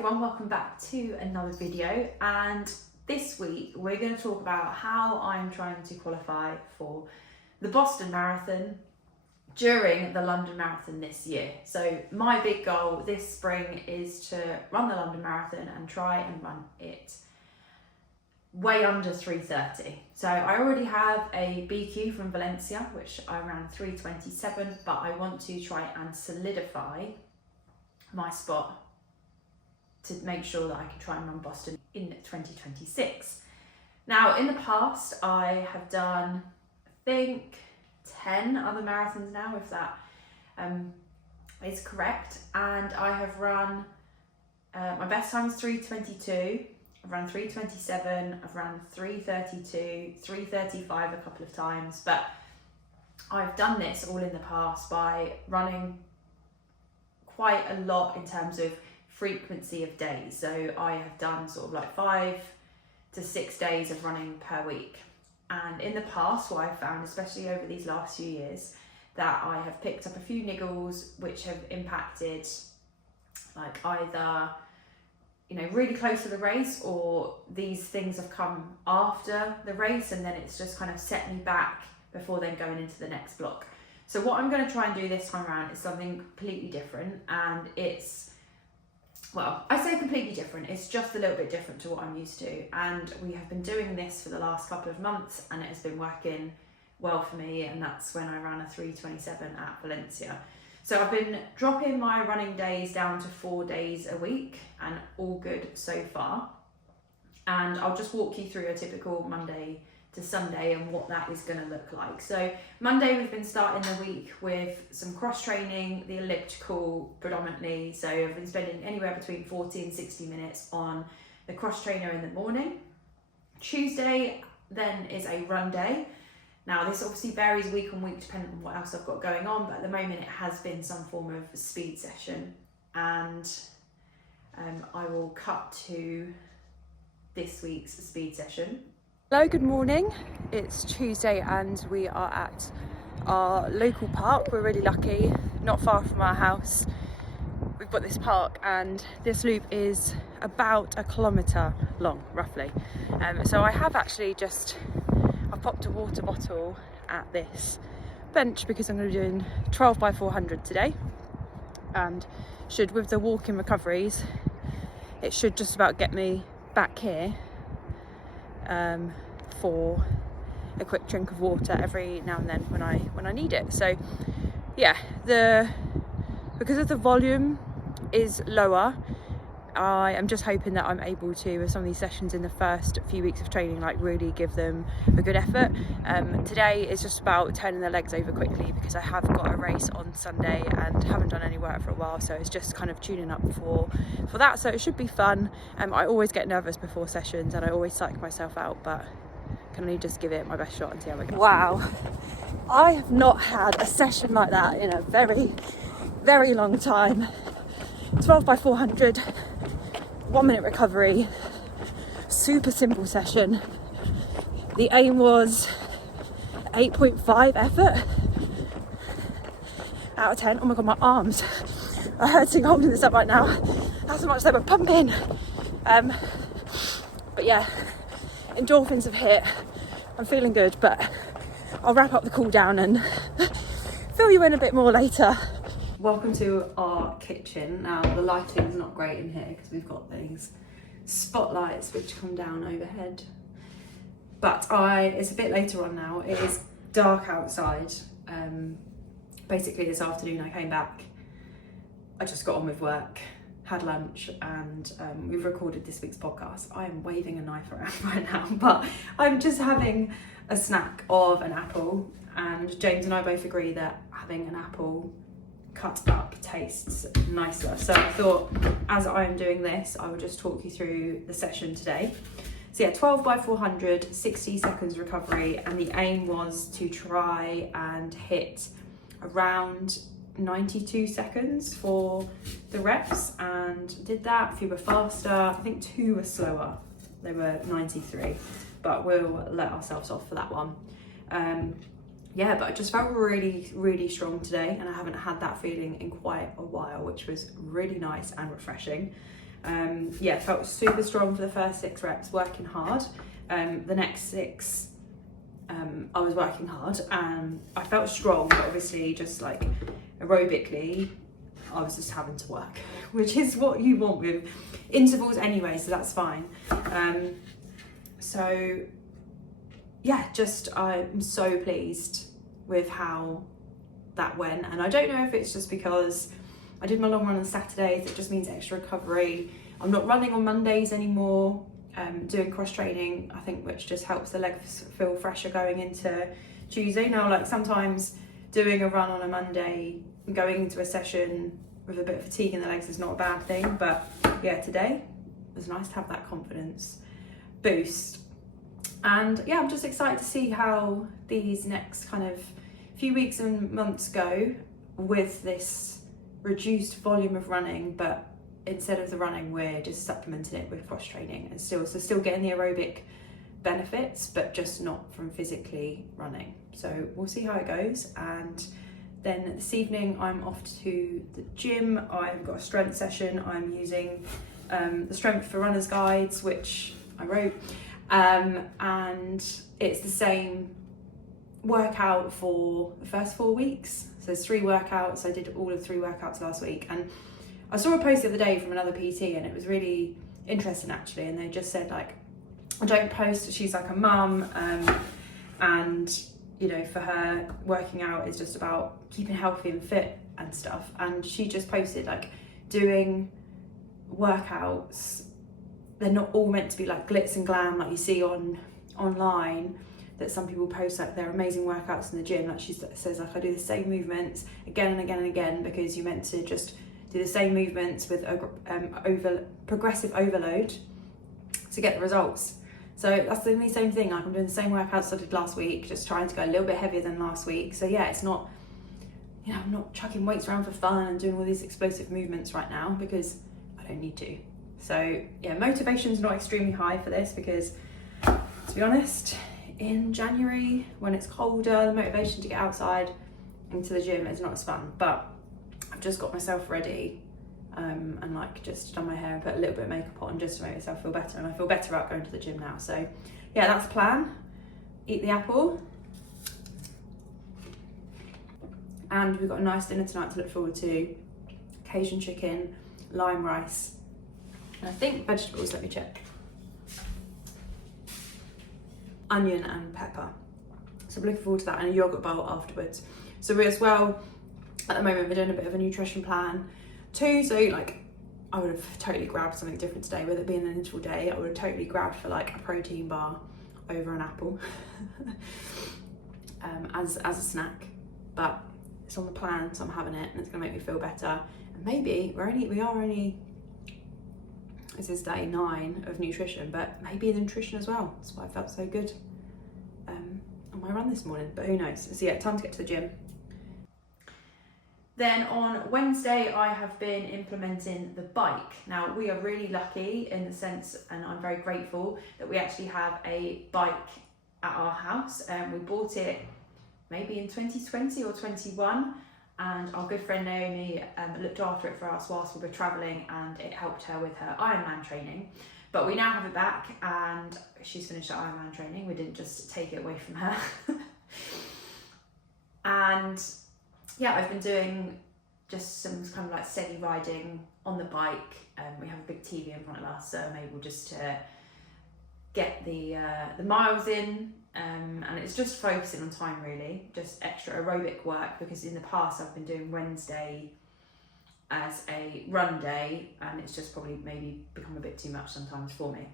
everyone, welcome back to another video, and this week we're going to talk about how I'm trying to qualify for the Boston Marathon during the London Marathon this year. So my big goal this spring is to run the London Marathon and try and run it way under 3:30. So I already have a BQ from Valencia, which I ran 3:27, but I want to try and solidify my spot to make sure that I can try and run Boston in 2026. Now, in the past, I have done, I think, 10 other marathons now, if that is correct. And I have run, my best time is 3:22. I've run 3:27, I've run 3:32, 3:35 a couple of times. But I've done this all in the past by running quite a lot in terms of frequency of days. So I have done sort of like 5 to 6 days of running per week. And in the past, what I've found, especially over these last few years, that I have picked up a few niggles which have impacted, like either, you know, really close to the race, or these things have come after the race and then it's just kind of set me back before then going into the next block. So what I'm going to try and do this time around is something completely different, and it's, well, I say completely different, it's just a little bit different to what I'm used to, and we have been doing this for the last couple of months and it has been working well for me, and that's when I ran a 3:27 at Valencia. So I've been dropping my running days down to 4 days a week, and all good so far. And I'll just walk you through a typical Monday to Sunday and what that is going to look like. So Monday, we've been starting the week with some cross training, the elliptical predominantly. So I've been spending anywhere between 40 and 60 minutes on the cross trainer in the morning. Tuesday then is a run day. Now this obviously varies week on week depending on what else I've got going on, but at the moment it has been some form of speed session, and I will cut to this week's speed session. Hello, good morning. It's Tuesday and we are at our local park. We're really lucky, not far from our house. We've got this park and this loop is about 1 kilometre long, roughly. So I have actually I've popped a water bottle at this bench because I'm going to be doing 12 by 400 today. And with the walking recoveries, it should just about get me back here for a quick drink of water every now and then when I need it. So yeah, because of the volume is lower, I am just hoping that I'm able to, with some of these sessions in the first few weeks of training, like really give them a good effort. Today is just about turning the legs over quickly because I have got a race on Sunday and haven't done any work for a while, so it's just kind of tuning up for that. So it should be fun. I always get nervous before sessions and I always psych myself out, but can only just give it my best shot and see how it goes. Wow, I have not had a session like that in a very, very long time. 12 by 400, 1 minute recovery, super simple session. The aim was 8.5 effort out of 10. Oh my god, my arms are hurting holding this up right now. That's how much they were pumping. But yeah, endorphins have hit. I'm feeling good, but I'll wrap up the cool down and fill you in a bit more later. Welcome to our kitchen. Now the lighting's not great in here because we've got these spotlights which come down overhead. But it's a bit later on now. It is dark outside. Basically this afternoon I came back. I just got on with work, had lunch, and we've recorded this week's podcast. I am waving a knife around right now, but I'm just having a snack of an apple, and James and I both agree that having an apple cut up tastes nicer. So I thought, as I am doing this, I will just talk you through the session today. So yeah, 12 by 400, 60 seconds recovery, and the aim was to try and hit around 92 seconds for the reps, and did that. A few were faster, I think 2 were slower, they were 93, but we'll let ourselves off for that one. Yeah, but I just felt really, really strong today, and I haven't had that feeling in quite a while, which was really nice and refreshing. Yeah, felt super strong for the first 6 reps, working hard. The next 6, I was working hard and I felt strong, but obviously just like aerobically, I was just having to work, which is what you want with intervals anyway, so that's fine. So yeah, I'm so pleased with how that went. And I don't know if it's just because I did my long run on Saturdays, it just means extra recovery. I'm not running on Mondays anymore, doing cross training, I think, which just helps the legs feel fresher going into Tuesday. Now, like sometimes doing a run on a Monday and going into a session with a bit of fatigue in the legs is not a bad thing, but yeah, today it was nice to have that confidence boost. And yeah, I'm just excited to see how these next kind of few weeks and months go with this reduced volume of running, but instead of the running, we're just supplementing it with cross training and still getting the aerobic benefits, but just not from physically running. So we'll see how it goes. And then this evening I'm off to the gym. I've got a strength session. I'm using the Strength for Runners guides, which I wrote, and it's the same workout for the first 4 weeks. So there's 3 workouts. I did all of 3 workouts last week, and I saw a post the other day from another PT and it was really interesting actually, and they just said like, I don't post, she's like a mum, and you know, for her working out is just about keeping healthy and fit and stuff, and she just posted like doing workouts, they're not all meant to be like glitz and glam like you see online, that some people post like their amazing workouts in the gym. Like she says, like, I do the same movements again and again and again because you're meant to just do the same movements with progressive overload to get the results. So that's the only same thing. Like I'm doing the same workouts I did last week, just trying to go a little bit heavier than last week. So yeah, it's not, you know, I'm not chucking weights around for fun and doing all these explosive movements right now because I don't need to. So yeah, motivation's not extremely high for this because, to be honest, in January when it's colder, the motivation to get outside into the gym is not as fun. But I've just got myself ready, and like just done my hair and put a little bit of makeup on just to make myself feel better, and I feel better about going to the gym now. So yeah, that's the plan. Eat the apple, and we've got a nice dinner tonight to look forward to. Cajun chicken, lime rice, and I think vegetables, let me check, onion and pepper. So I'm looking forward to that, and a yogurt bowl afterwards. So we as well, at the moment we're doing a bit of a nutrition plan too. So like I would have totally grabbed something different today, with it being an interval day. I would have totally grabbed for like a protein bar over an apple as a snack, but it's on the plan, so I'm having it, and it's gonna make me feel better. And maybe we are only this is day 9 of nutrition, but maybe the nutrition as well. That's why I felt so good on my run this morning, but who knows. So yeah, time to get to the gym. Then on Wednesday, I have been implementing the bike. Now, we are really lucky in the sense, and I'm very grateful, that we actually have a bike at our house. We bought it maybe in 2020 or 21, and our good friend Naomi looked after it for us whilst we were travelling, and it helped her with her Ironman training. But we now have it back, and she's finished her Ironman training. We didn't just take it away from her. And yeah, I've been doing just some kind of like steady riding on the bike. We have a big TV in front of us, so I'm able just to get the miles in, and it's just focusing on time really, just extra aerobic work, because in the past I've been doing Wednesday as a run day, and it's just probably maybe become a bit too much sometimes for me.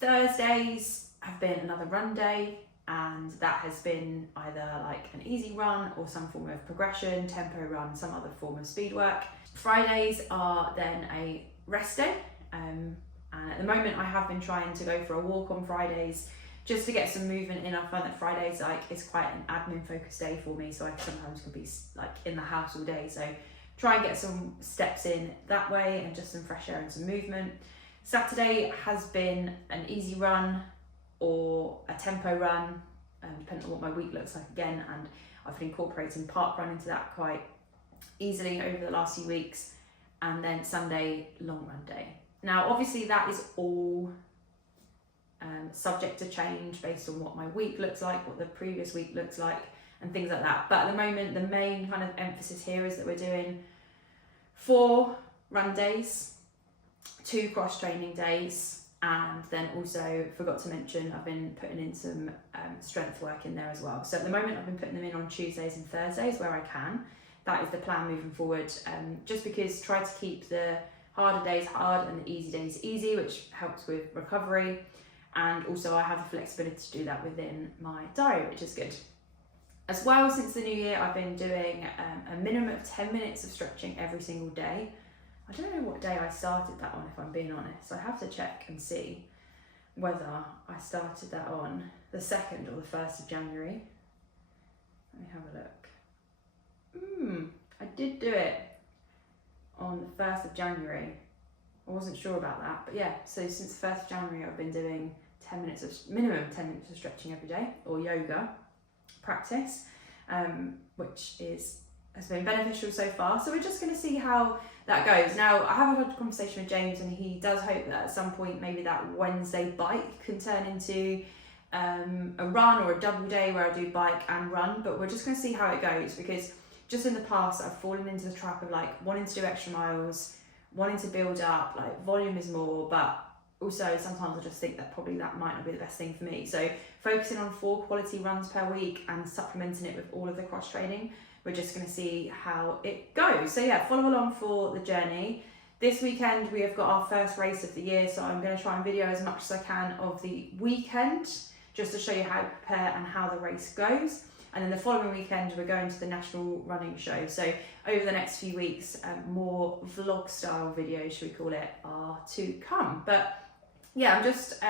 Thursdays have been another run day, and that has been either like an easy run or some form of progression, tempo run, some other form of speed work. Fridays are then a rest day, and at the moment I have been trying to go for a walk on Fridays just to get some movement in. I find that Fridays is quite an admin focused day for me, so I sometimes can be like in the house all day, so try and get some steps in that way and just some fresh air and some movement. Saturday has been an easy run or a tempo run, depending on what my week looks like again, and I've been incorporating park run into that quite easily over the last few weeks. and then Sunday long run day. Now obviously that is all subject to change based on what my week looks like, what the previous week looks like, and things like that. But at the moment, the main kind of emphasis here is that we're doing 4 run days, 2 cross training days, and then also forgot to mention I've been putting in some strength work in there as well. So at the moment I've been putting them in on Tuesdays and Thursdays where I can. That is the plan moving forward, just because try to keep the harder days hard and the easy days easy, which helps with recovery. And also I have the flexibility to do that within my diary, which is good. As well, since the new year, I've been doing a minimum of 10 minutes of stretching every single day. I don't know what day I started that on, if I'm being honest. I have to check and see whether I started that on the 2nd or the 1st of January. Let me have a look. I did do it on the 1st of January. I wasn't sure about that, but yeah, so since the 1st of January, I've been doing minimum 10 minutes of stretching every day, or yoga practice, which has been beneficial so far. So we're just going to see how that goes. Now, I have had a conversation with James, and he does hope that at some point maybe that Wednesday bike can turn into a run or a double day where I do bike and run, but we're just going to see how it goes, because just in the past I've fallen into the trap of like wanting to do extra miles, wanting to build up, like volume is more, but also sometimes I just think that probably that might not be the best thing for me. So focusing on 4 quality runs per week and supplementing it with all of the cross training, we're just going to see how it goes. So yeah, follow along for the journey. This weekend we have got our first race of the year, so I'm going to try and video as much as I can of the weekend just to show you how to prepare and how the race goes. And then the following weekend we're going to the National Running Show. So over the next few weeks, more vlog style videos, should we call it, are to come. But yeah, I'm just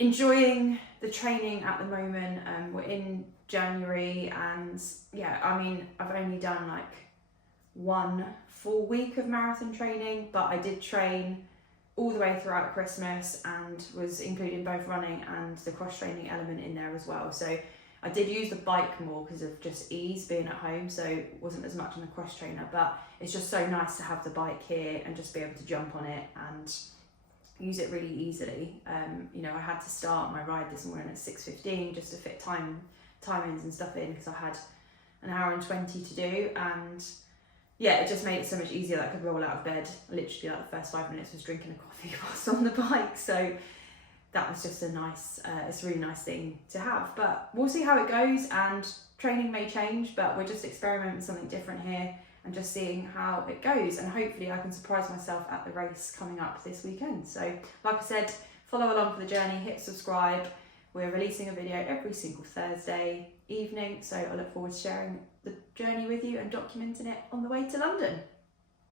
enjoying the training at the moment. We're in January, and yeah, I mean, I've only done like 1 full week of marathon training, but I did train all the way throughout Christmas and was including both running and the cross training element in there as well. So I did use the bike more because of just ease being at home, so it wasn't as much on the cross trainer, but it's just so nice to have the bike here and just be able to jump on it and use it really easily. You know, I had to start my ride this morning at 6:15 just to fit timings and stuff in, because I had an hour and 20 to do, and yeah, it just made it so much easier that I could roll out of bed. Literally like the first 5 minutes was drinking a coffee whilst on the bike, so that was just a nice, it's a really nice thing to have. But we'll see how it goes, and training may change, but we're just experimenting with something different here and just seeing how it goes, and hopefully I can surprise myself at the race coming up this weekend. So like I said, follow along for the journey, hit subscribe. We're releasing a video every single Thursday evening, so I look forward to sharing the journey with you and documenting it on the way to London.